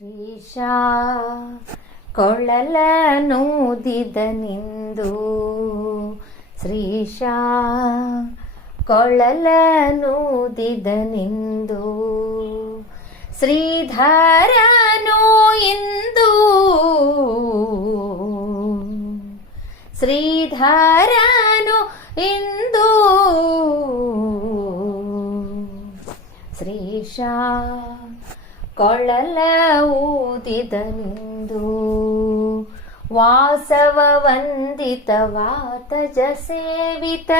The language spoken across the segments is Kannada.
ಶ್ರೀಶಾ ಕೊಳ್ಳಲ ನೂದಿದ ನಿಂದು ಶ್ರೀಶಾ ಕೊಳ್ಳಲ ನೂದಿದ ನಿಂದು ಶ್ರೀಧರನು ಇಂದು ಶ್ರೀಧರನು ಇಂದು ಶ್ರೀಶಾ ಕೊಳ್ಳಲ ಊದಿದನೆಂದು. ವಾಸವ ವಂದಿತ ವಾತಜ ಸೇವಿತ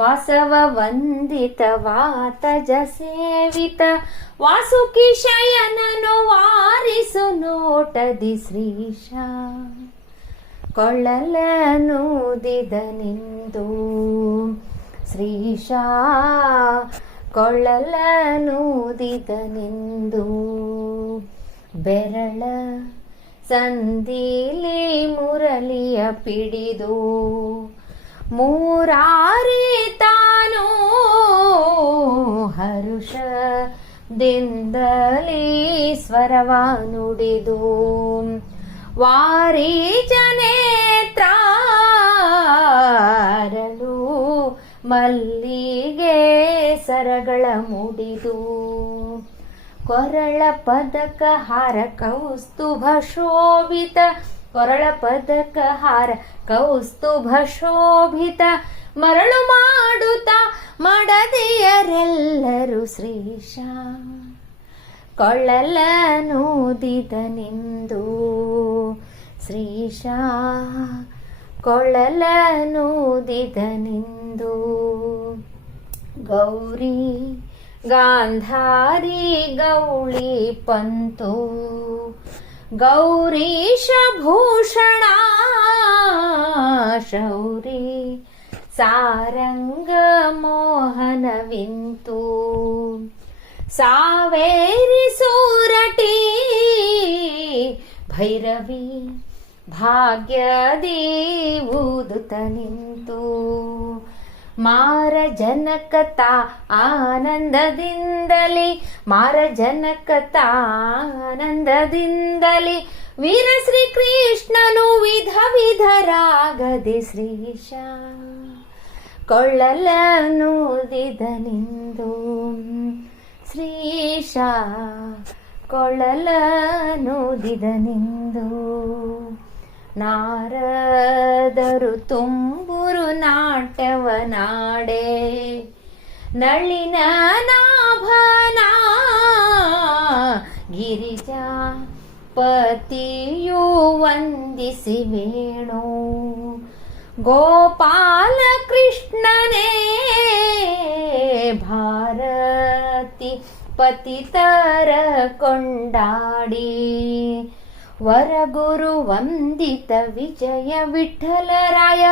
ವಾಸವ ವಂದಿತ ವಾತಜ ಸೇವಿತ ವಾಸುಕಿ ಶಯನನು ವಾರಿಸು ನೋಟದಿ ಶ್ರೀಶಾ ಕೊಳ್ಳಲನೂದಿದನೆಂದು ಶ್ರೀಶಾ ಕೊಳ್ಳಲನೂದಿದನೆಂದು ಬೆರಳ ಸಂದಿಲಿ ಮುರಳಿಯ ಪಿಡಿದು ಮೂರಾರಿ ತಾನು ಹರುಷದಿಂದಲೇ ಸ್ವರವ ನುಡಿದು ವಾರಿ ಜನೇತ್ರಾರಳು ಮಲ್ಲಿಗೆ ಸರಗಳ ಮುಡಿದು, ಕೊರಳ ಪದಕ ಹಾರ ಕೌಸ್ತುಭ ಶೋಭಿತ, ಕೊರಳ ಪದಕ ಹಾರ ಕೌಸ್ತುಭ ಶೋಭಿತ. ಮರಳು ಮಾಡುತ್ತ ಮಡದಿಯರೆಲ್ಲರೂ ಶ್ರೀಶಾ ಕೊಳ್ಳಲನೂದಿದನೆಂದು ಶ್ರೀಶಾ ಕೊಳ್ಳಲನೂದಿದನೆಂದು ಗೌರಿ ಗಾಂಧಾರಿ ಗೌಳಿ ಪಂತು. ಗೌರೀಶ ಭೂಷಣ ಶೌರಿ ಸಾರಂಗ ಮೋಹನವಿಂತು ಸಾವೇರಿ ಸೂರಟಿ ಭೈರವಿ ಭಾಗ್ಯದಿ ಊದುತ ನಿಂತು. ಮಾರ ಜನಕತ ಆನಂದದಿಂದಲೇ ಮಾರ ಜನಕತ ಆನಂದದಿಂದಲೇ. ವೀರ ಶ್ರೀ ಕೃಷ್ಣನು ವಿಧ ವಿಧರಾಗದೆ ಶ್ರೀಶ ಕೊಳ್ಳಲನುದಿದನಿಂದು ಶ್ರೀಶ ಕೊಳ್ಳಲನೂದಿದನೆಂದು ನಾರದರು ತುಂಬುರು ನಾಟವನಾಡೆ ನಳಿನ ನಾಭನ ಗಿರಿಜಾ ಪತಿಯು ವಂದಿಸಿ ವೇಣು. ಗೋಪಾಲ ಕೃಷ್ಣನೇ ಭಾರತಿ ಪತಿತರ ಕೊಂಡಾಡಿ. ವರಗುರು ವಂದಿತ ವಿಜಯ ವಿಠಲರಾಯ,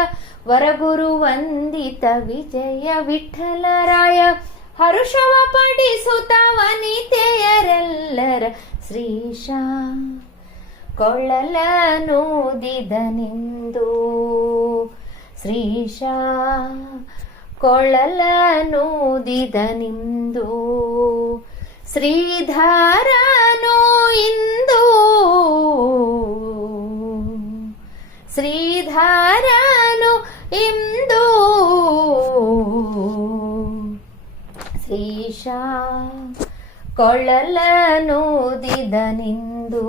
ವರಗುರು ವಂದಿತ ವಿಜಯ ವಿಠಲರಾಯ. ಹರುಷವ ಪಡಿಸುತ್ತ ವನಿತೆಯರೆಲ್ಲರ ಶ್ರೀಶಾ ಶ್ರೀಶ ಶ್ರೀಶಾ ಕೊಳ್ಳಲನೂದಿದನೆಂದು ಶ್ರೀಧರನು ಇಂದು ಶ್ರೀಶಾ ನಿಂದು.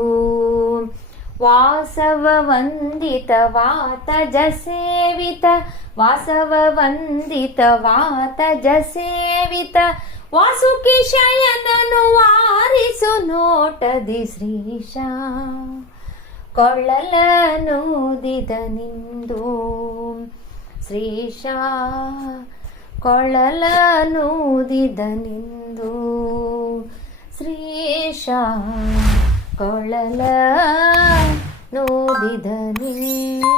ವಾಸವ ವಂದಿತ ವಾತಜ ಸೇವಿತ ವಾಸವ ವಂದಿತ ವಾತಜ ಸೇವಿತ ವಾಸುಕಿ ಶಯನನು ವಾರಿಸು ನೋಟದಿ ಶ್ರೀಶಾ ಕೊಳ್ಳಲನೂದಿದನೆಂದು ಶ್ರೀಶಾ ಕೊಳ್ಳಲನೂದಿದನೆಂದು ಶ್ರೀಶ ಕೊಳಲ ನೂದಿದನೆಂದು